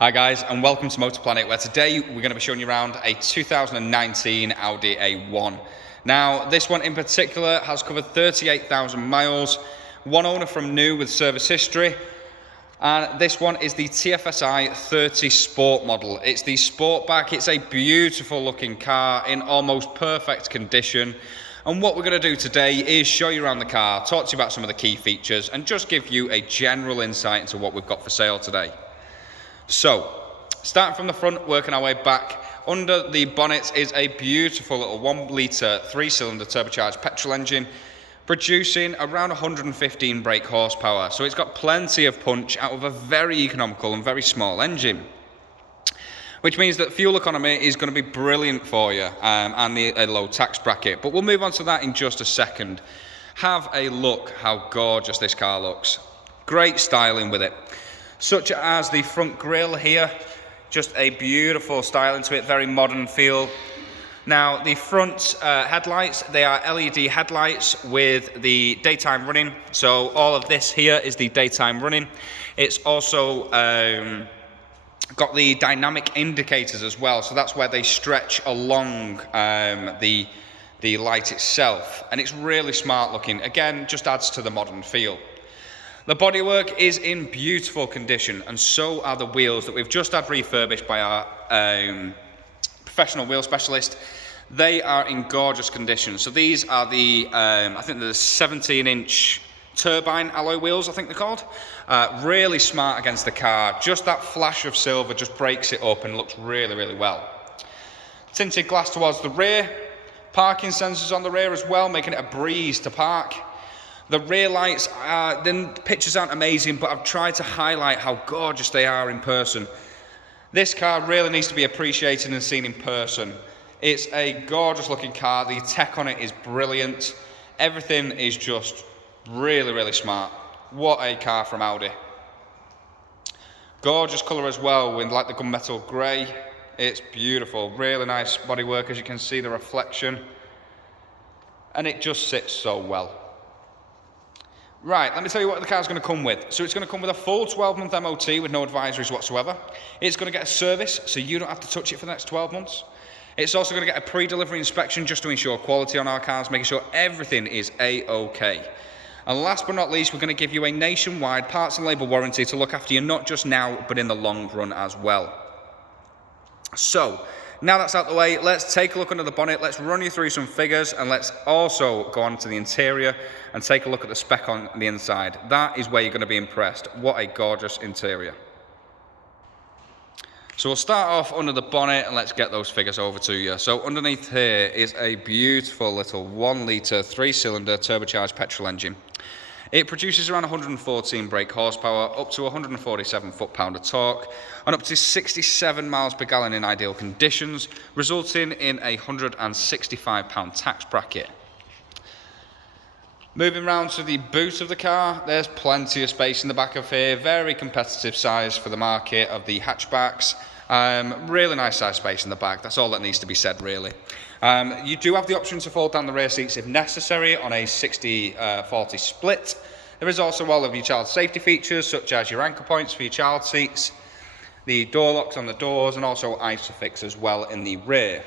Hi guys, and welcome to Motor Planet, where today we're going to be showing you around a 2019 Audi A1. Now, this one in particular has covered 38,000 miles, one owner from new with service history, and this one is the TFSI 30 Sport model. It's the Sportback. It's a beautiful looking car in almost perfect condition. And what we're going to do today is show you around the car, talk to you about some of the key features, and just give you a general insight into what we've got for sale today. So, starting from the front, working our way back, under the bonnet is a beautiful little 1 litre 3-cylinder turbocharged petrol engine, producing around 115 brake horsepower. So it's got plenty of punch out of a very economical and very small engine, which means that fuel economy is going to be brilliant for you, and a low tax bracket. But we'll move on to that in just a second. Have a look how gorgeous this car looks. Great styling with it, such as the front grille here, just a beautiful styling to it, very modern feel. Now the front headlights, they are LED headlights with the daytime running, so all of this here is the daytime running. It's also got the dynamic indicators as well, so that's where they stretch along the light itself, and it's really smart looking. Again, just adds to the modern feel. The bodywork is in beautiful condition, and so are the wheels that we've just had refurbished by our professional wheel specialist. They are in gorgeous condition. So these are the, I think they're the 17-inch turbine alloy wheels, I think they're called. Really smart against the car. Just that flash of silver just breaks it up and looks really, really well. Tinted glass towards the rear. Parking sensors on the rear as well, making it a breeze to park. The rear lights, the pictures aren't amazing, but I've tried to highlight how gorgeous they are in person. This car really needs to be appreciated and seen in person. It's a gorgeous looking car. The tech on it is brilliant. Everything is just really, really smart. What a car from Audi. Gorgeous colour as well, with like the gunmetal grey. It's beautiful. Really nice bodywork, as you can see, the reflection. And it just sits so well. Right, let me tell you what the car's going to come with. So it's going to come with a full 12-month MOT with no advisories whatsoever. It's going to get a service, so you don't have to touch it for the next 12 months. It's also going to get a pre-delivery inspection just to ensure quality on our cars, making sure everything is A-OK. And last but not least, we're going to give you a nationwide parts and labour warranty to look after you, not just now, but in the long run as well. So, now that's out the way, let's take a look under the bonnet, let's run you through some figures, and let's also go on to the interior and take a look at the spec on the inside. That is where you're going to be impressed. What a gorgeous interior. So we'll start off under the bonnet and let's get those figures over to you. So underneath here is a beautiful little 1 litre 3-cylinder turbocharged petrol engine. It produces around 114 brake horsepower, up to 147 foot-pound of torque, and up to 67 miles per gallon in ideal conditions, resulting in a £165 tax bracket. Moving round to the boot of the car, there's plenty of space in the back of here, very competitive size for the market of the hatchbacks. Really nice size space in the back, that's all that needs to be said really. You do have the option to fold down the rear seats if necessary on a 60-40 split. There is also all of your child safety features, such as your anchor points for your child seats, the door locks on the doors, and also ISOFIX as well in the rear.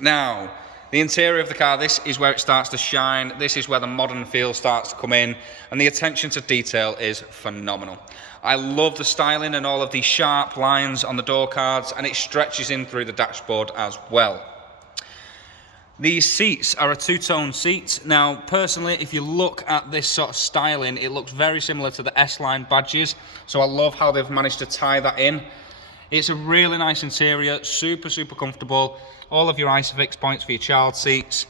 Now, the interior of the car, this is where it starts to shine. This is where the modern feel starts to come in, and the attention to detail is phenomenal. I love the styling and all of the sharp lines on the door cards, and it stretches in through the dashboard as well. These seats are a two-tone seat. Now, personally, if you look at this sort of styling, it looks very similar to the S-Line badges, so I love how they've managed to tie that in. It's a really nice interior, super, super comfortable. All of your ISOFIX points for your child seats.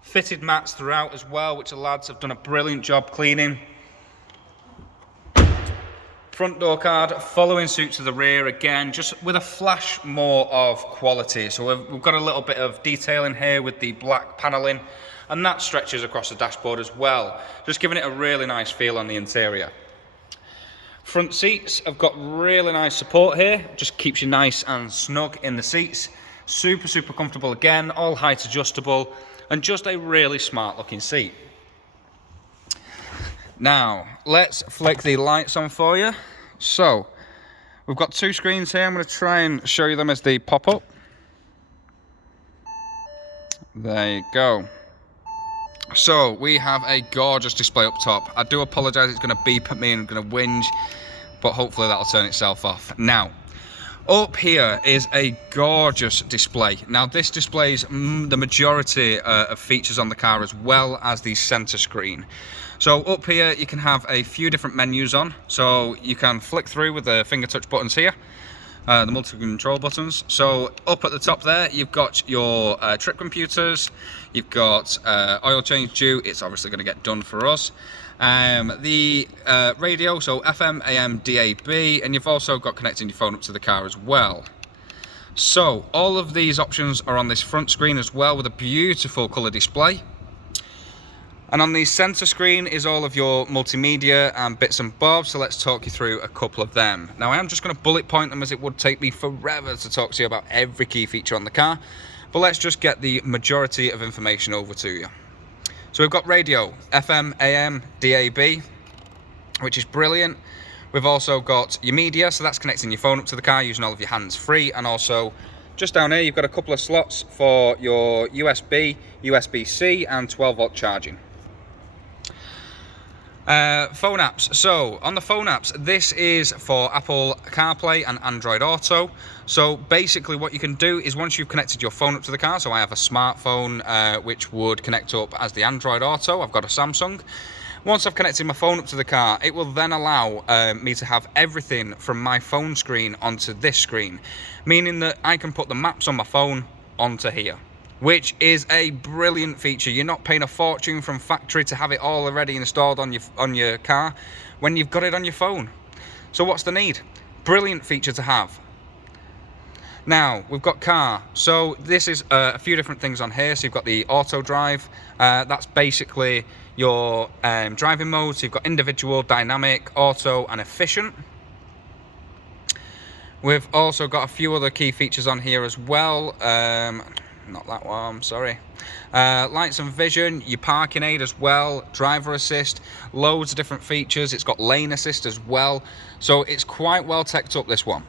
Fitted mats throughout as well, which the lads have done a brilliant job cleaning. Front door card, following suit to the rear, again, just with a flash more of quality. So we've got a little bit of detail in here with the black paneling, and that stretches across the dashboard as well, just giving it a really nice feel on the interior. Front seats have got really nice support here, just keeps you nice and snug in the seats. Super, super comfortable again, all height adjustable, and just a really smart looking seat. Now, let's flick the lights on for you. So, We've got two screens here. I'm going to try and show you them as they pop up. There you go. So we have a gorgeous display up top. I do apologise, it's going to beep at me and going to whinge, but hopefully that'll turn itself off. Now, up here is a gorgeous display. Now this displays the majority of features on the car, as well as the centre screen. So up here you can have a few different menus on, so you can flick through with the finger touch buttons here, the multi-control buttons. So up at the top there you've got your trip computers, you've got oil change due, it's obviously going to get done for us. The radio, so FM, AM, DAB, and you've also got connecting your phone up to the car as well. So all of these options are on this front screen as well, with a beautiful colour display. And on the centre screen is all of your multimedia and bits and bobs, so let's talk you through a couple of them. Now I am just going to bullet point them, as it would take me forever to talk to you about every key feature on the car, but let's just get the majority of information over to you. So we've got radio, FM, AM, DAB, which is brilliant. We've also got your media, so that's connecting your phone up to the car using all of your hands free, and also just down here you've got a couple of slots for your USB, USB-C and 12-volt charging. Phone apps. So on the phone apps, this is for Apple CarPlay and Android Auto. So basically what you can do is, once you've connected your phone up to the car, so I have a smartphone which would connect up as the Android Auto, I've got a Samsung. Once I've connected my phone up to the car, it will then allow me to have everything from my phone screen onto this screen, meaning that I can put the maps on my phone onto here, which is a brilliant feature. You're not paying a fortune from factory to have it all already installed on your car when you've got it on your phone. So what's the need? Brilliant feature to have. Now we've got car. So this is a few different things on here. So you've got the auto drive. That's basically your driving modes. So you've got individual, dynamic, auto and efficient. We've also got a few other key features on here as well. Not that one, sorry. Lights and vision, your parking aid as well, driver assist, loads of different features. It's got lane assist as well, so it's quite well teched up, this one.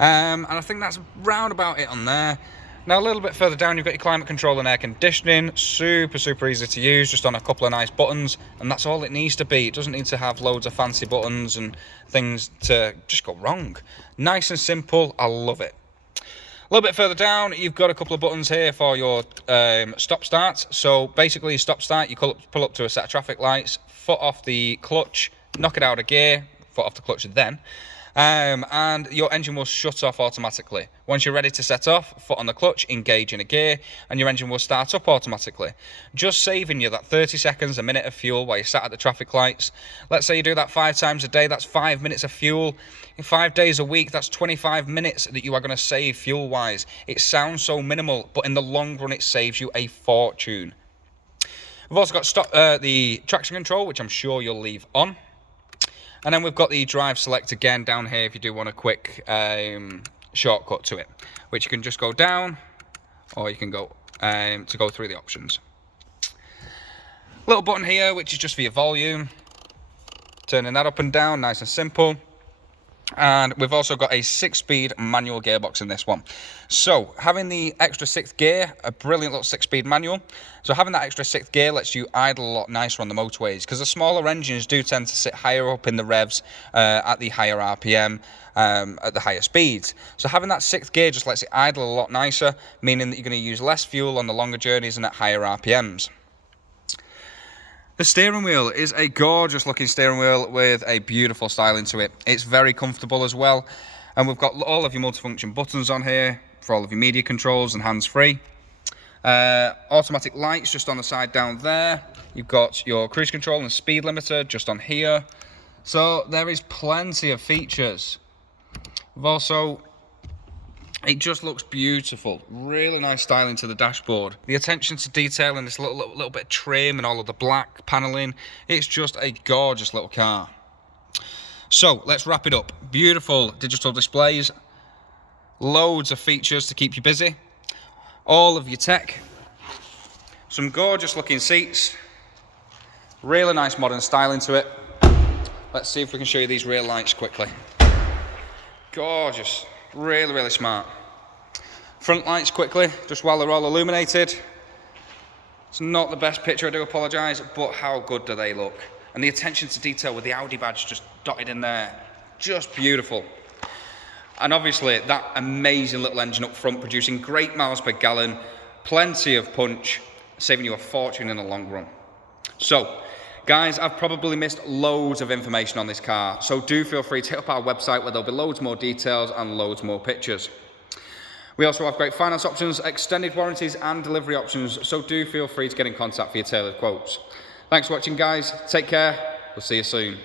And I think that's round about it on there. Now a little bit further down you've got your climate control and air conditioning. Super easy to use, just on a couple of nice buttons, and that's all it needs to be. It doesn't need to have loads of fancy buttons and things to just go wrong. Nice and simple, I love it. A little bit further down, you've got a couple of buttons here for your stop start. So basically, you stop start, you pull up to a set of traffic lights, foot off the clutch, knock it out of gear, foot off the clutch then, and your engine will shut off automatically. Once you're ready to set off, foot on the clutch, engage in a gear, and your engine will start up automatically, just saving you that 30 seconds, a minute of fuel while you're sat at the traffic lights. Let's say you do that 5 times a day, that's 5 minutes of fuel. In 5 days a week, that's 25 minutes that you are going to save fuel-wise. It sounds so minimal, but in the long run, it saves you a fortune. We've also got the traction control, which I'm sure you'll leave on. And then we've got the drive select again down here if you do want a quick shortcut to it, which you can just go down, or you can go to go through the options. Little button here, which is just for your volume. Turning that up and down, nice and simple. And we've also got a 6-speed manual gearbox in this one. So having the extra 6th gear, a brilliant little 6-speed manual. So having that extra 6th gear lets you idle a lot nicer on the motorways, because the smaller engines do tend to sit higher up in the revs at the higher RPM, at the higher speeds. So having that 6th gear just lets it idle a lot nicer, meaning that you're going to use less fuel on the longer journeys and at higher RPMs. The steering wheel is a gorgeous looking steering wheel with a beautiful styling to it. It's very comfortable as well, and we've got all of your multifunction buttons on here for all of your media controls and hands-free. Automatic lights just on the side down there. You've got your cruise control and speed limiter just on here. So there is plenty of features. We've also, it just looks beautiful. Really nice styling to the dashboard. The attention to detail and this little bit of trim and all of the black paneling. It's just a gorgeous little car. So let's wrap it up. Beautiful digital displays. Loads of features to keep you busy. All of your tech. Some gorgeous looking seats. Really nice modern styling to it. Let's see if we can show you these rear lights quickly. Gorgeous, really, really smart. Front lights quickly, just while they're all illuminated. It's not the best picture, I do apologise, but how good do they look? And the attention to detail with the Audi badge just dotted in there, just beautiful. And obviously that amazing little engine up front producing great miles per gallon, plenty of punch, saving you a fortune in the long run. So, guys, I've probably missed loads of information on this car, so do feel free to hit up our website where there'll be loads more details and loads more pictures. We also have great finance options, extended warranties and delivery options, so do feel free to get in contact for your tailored quotes. Thanks for watching, guys. Take care. We'll see you soon.